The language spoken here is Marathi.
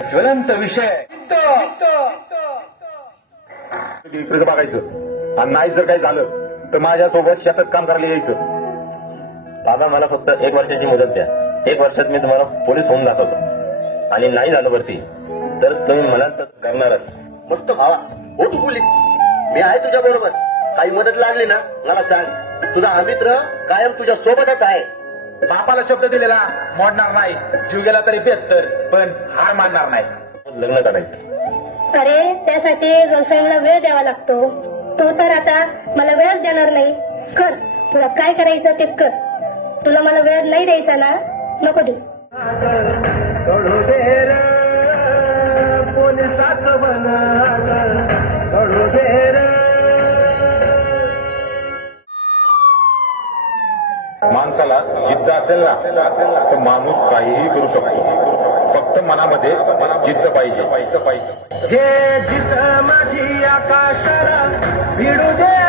ज्वलंत विषय इकडे बघायचं आणि नाही जर काही झालं तर माझ्यासोबत शेतात काम करायला यायचं. दादा मला फक्त 1 वर्षाची मुदत द्या. 1 वर्षात मी तुम्हाला पोलीस होऊन दाखवतो आणि नाही झालं भरती तर तुम्ही म्हणाल तर करणारच. मस्त भावा हो तू पोलीस, मी आहे तुझ्या बरोबर. काही मदत लागली ना मला सांग. तुझा हा मित्र कायम तुझ्या सोबतच आहे. बापाला शब्द दिलेला मोडणार नाही. जीव गेला तरी 72 पण हार मानणार नाही. लग्न करायचं. अरे त्यासाठी गर्लफ्रेंडला वेळ द्यावा लागतो. तो तर आता मला वेळच देणार नाही. कर, तुला काय करायचं ते कर. तुला मला वेळ नाही द्यायचा ना, नको दे. माणसाला जिद्द असेल ना तर माणूस काहीही करू शकतो. फक्त मनामध्ये जिद्द पाहिजे. हे जिद्द माझी आकाशाला भिडू दे.